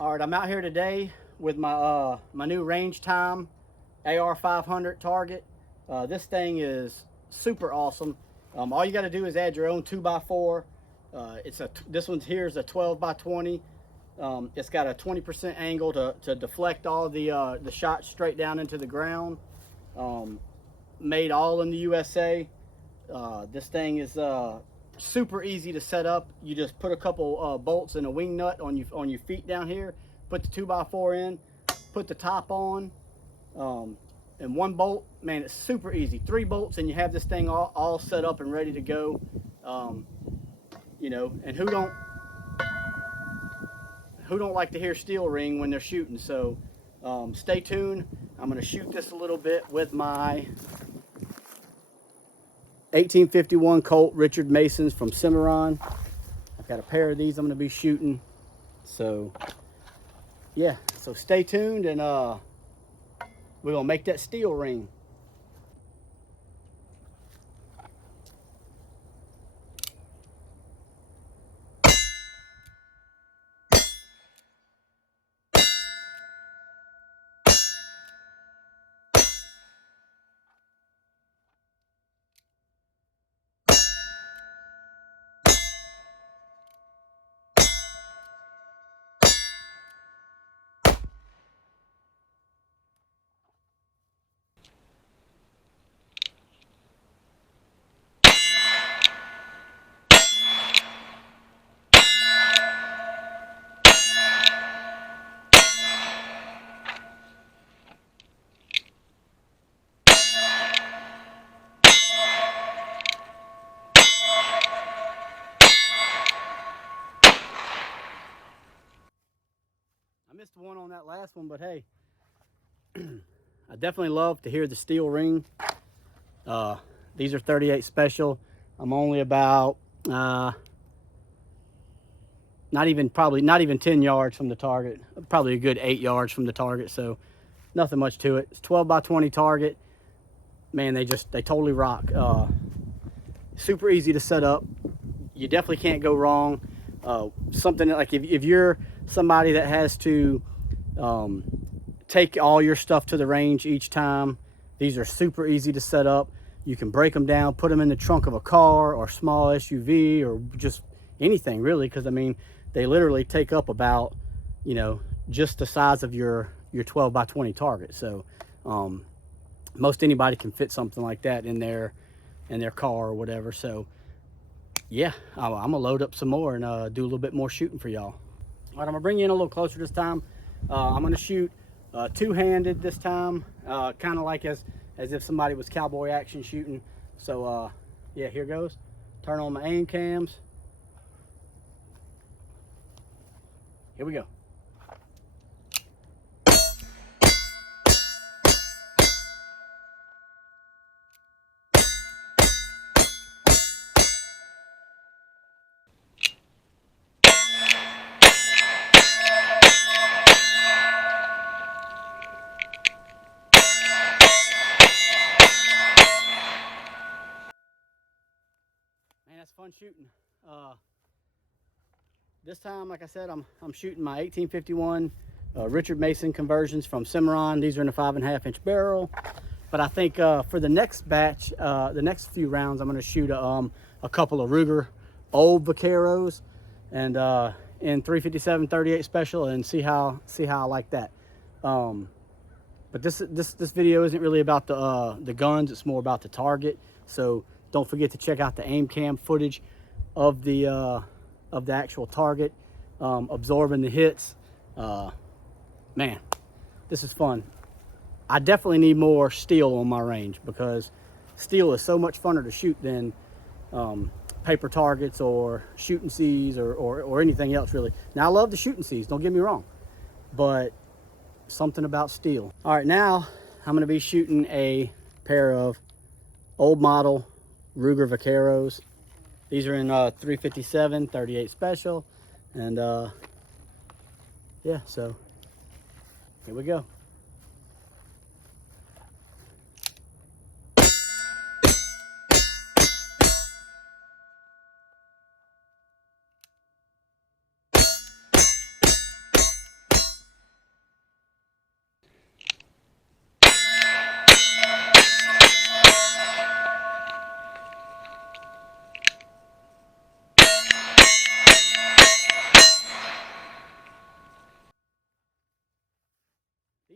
All right, I'm out here today with my my new RangeTime AR500 target. This thing is super awesome. All you got to do is add your own 2x4. This one's here is a 12x20. It's got a 20% angle to deflect all the shots straight down into the ground. Made all in the USA. This thing is super easy to set up. You just put a couple bolts and a wing nut on your feet down here, put the 2x4 in, put the top on, and one bolt. Man, it's super easy. 3 bolts and you have this thing all set up and ready to go. You know, and who don't like to hear steel ring when they're shooting? So stay tuned. I'm going to shoot this a little bit with my 1851 Colt Richard Masons from Cimarron. I've got a pair of these I'm going to be shooting. So yeah, so stay tuned, and we're going to make that steel ring. I missed one on that last one, but hey, I definitely love to hear the steel ring. These are 38 special. I'm only about not even 10 yards from the target. Probably a good 8 yards from the target. So nothing much to it. It's 12x20 target. Man, they totally rock. Super easy to set up. You definitely can't go wrong. Something like if you're somebody that has to take all your stuff to the range each time, these are super easy to set up. You can break them down, put them in the trunk of a car or small SUV or just anything really, because I mean they literally take up about, you know, just the size of your 12x20 target. So most anybody can fit something like that in their car or whatever. So yeah, I'm gonna load up some more and do a little bit more shooting for y'all. All right, I'm gonna bring you in a little closer this time. I'm gonna shoot two-handed this time, kind of like as if somebody was cowboy action shooting. So yeah, here goes. Turn on my aim cams. Here we go. Man, that's fun shooting. This time, like I said, I'm shooting my 1851 Richard Mason conversions from Cimarron. These are in a 5.5-inch barrel. But I think for the next batch, the next few rounds, I'm going to shoot a couple of Ruger old Vaqueros and in 357 38 special, and see how I like that. But this video isn't really about the guns. It's more about the target. So don't forget to check out the aim cam footage of the actual target, absorbing the hits. Man, this is fun. I definitely need more steel on my range, because steel is so much funner to shoot than paper targets or shooting C's or anything else really. Now I love the shooting C's, don't get me wrong, but something about steel. All right, now I'm going to be shooting a pair of old model Ruger Vaqueros. These are in 357 38 special, and yeah, so here we go.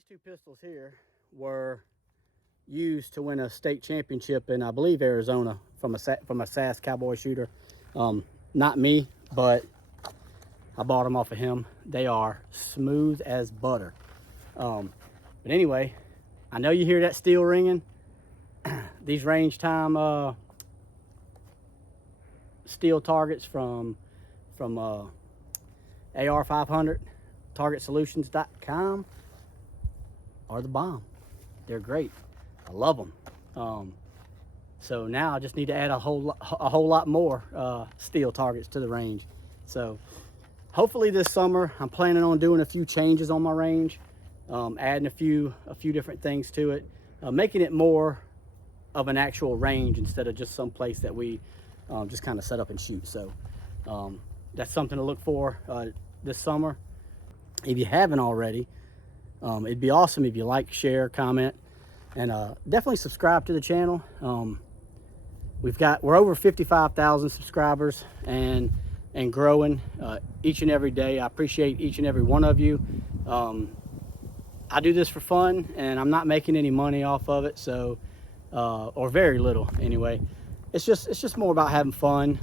these two pistols here were used to win a state championship in, I believe, Arizona from a SAS cowboy shooter. Not me, but I bought them off of him. They are smooth as butter. But anyway, I know you hear that steel ringing. These RangeTime steel targets from AR500, targetsolutions.com, are the bomb. They're great. I love them. So now I just need to add a whole lot more steel targets to the range. So hopefully this summer I'm planning on doing a few changes on my range, adding a few different things to it, making it more of an actual range instead of just some place that we just kind of set up and shoot. So that's something to look for this summer. If you haven't already, it'd be awesome if you like, share, comment, and definitely subscribe to the channel. We're over 55,000 subscribers and growing each and every day. I appreciate each and every one of you. I do this for fun, and I'm not making any money off of it, so or very little anyway. It's just more about having fun.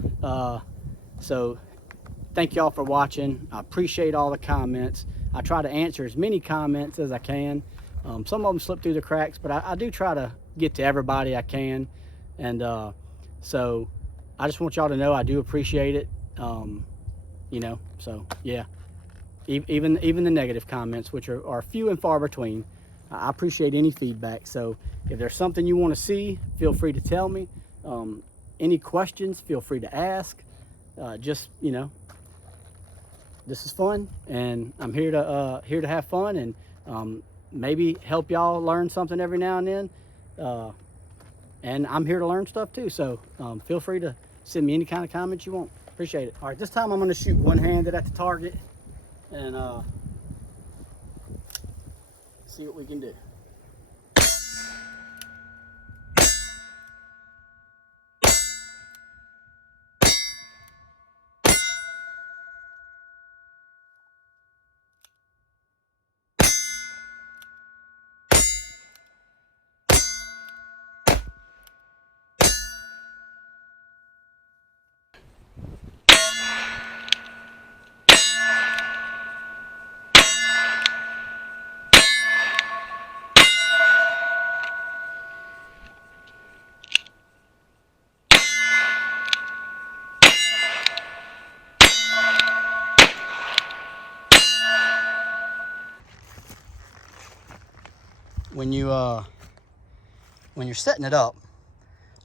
So thank y'all for watching. I appreciate all the comments. I try to answer as many comments as I can. Some of them slip through the cracks, but I do try to get to everybody I can. And so I just want y'all to know I do appreciate it. You know, so yeah, even the negative comments, which are few and far between, I appreciate any feedback. So if there's something you want to see, feel free to tell me. Any questions, feel free to ask. Just, you know, this is fun, and I'm here to have fun, and maybe help y'all learn something every now and then. And I'm here to learn stuff too. So feel free to send me any kind of comments you want. Appreciate it. All right, this time I'm going to shoot one-handed at the target and see what we can do. When you're setting it up,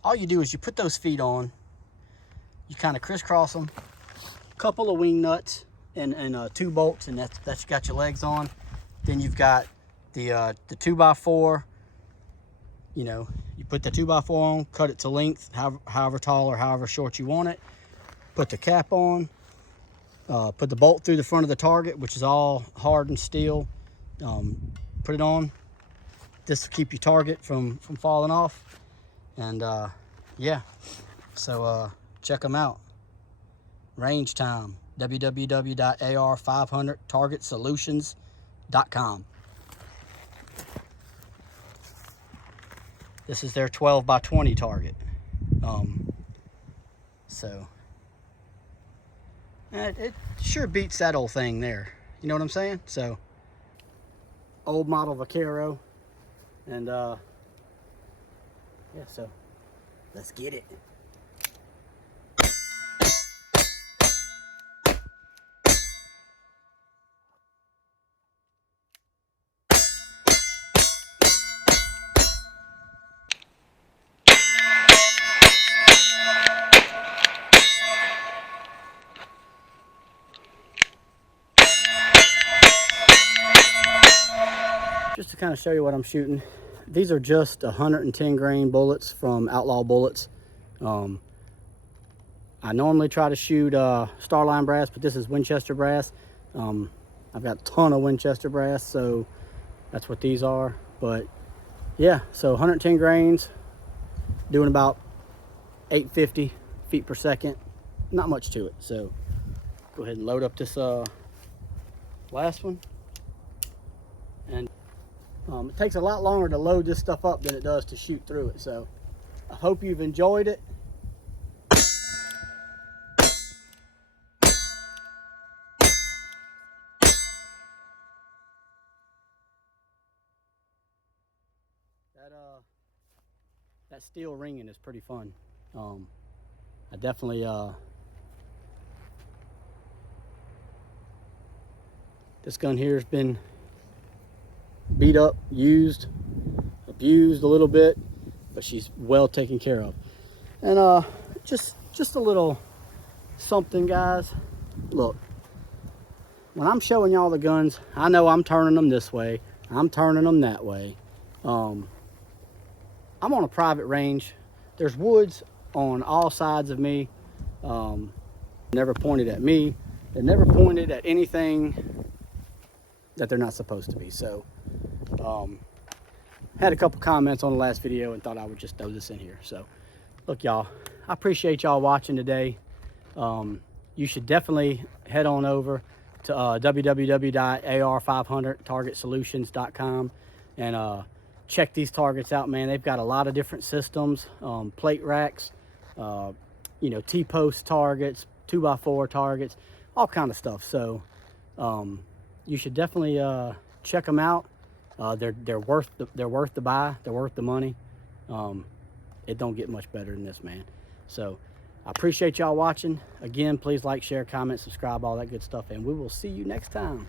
all you do is you put those feet on, you kind of crisscross them, a couple of wing nuts and 2 bolts, and that's got your legs on. Then you've got the 2x4. You know, you put the 2x4 on, cut it to length, however tall or however short you want it. Put the cap on, put the bolt through the front of the target, which is all hardened steel. Put it on. This will keep your target from falling off. And yeah, so check them out. RangeTime, www.ar500 targetsolutions.com. This is their 12x20 target. So it sure beats that old thing there. You know what I'm saying? So old model Vaquero. And yeah, so let's get it. Just to kind of show you what I'm shooting, these are just 110 grain bullets from Outlaw Bullets. I normally try to shoot Starline brass, but this is Winchester brass. I've got a ton of Winchester brass, so that's what these are. But yeah, so 110 grains, doing about 850 feet per second. Not much to it. So go ahead and load up this last one. And It takes a lot longer to load this stuff up than it does to shoot through it. So I hope you've enjoyed it. That steel ringing is pretty fun. I definitely this gun here has been beat up, used, abused a little bit, but she's well taken care of. And just a little something, guys. Look, when I'm showing y'all the guns, I know I'm turning them this way, I'm turning them that way. I'm on a private range. There's woods on all sides of me. Never pointed at me. They never pointed at anything that they're not supposed to be. So had a couple comments on the last video and thought I would just throw this in here. So look, y'all, I appreciate y'all watching today. You should definitely head on over to www.ar500targetsolutions.com and check these targets out, man. They've got a lot of different systems, plate racks, you know, T-post targets, 2x4 targets, all kind of stuff. So you should definitely check them out. They're worth the buy. They're worth the money. It don't get much better than this, man. So I appreciate y'all watching. Again, please like, share, comment, subscribe, all that good stuff, and we will see you next time.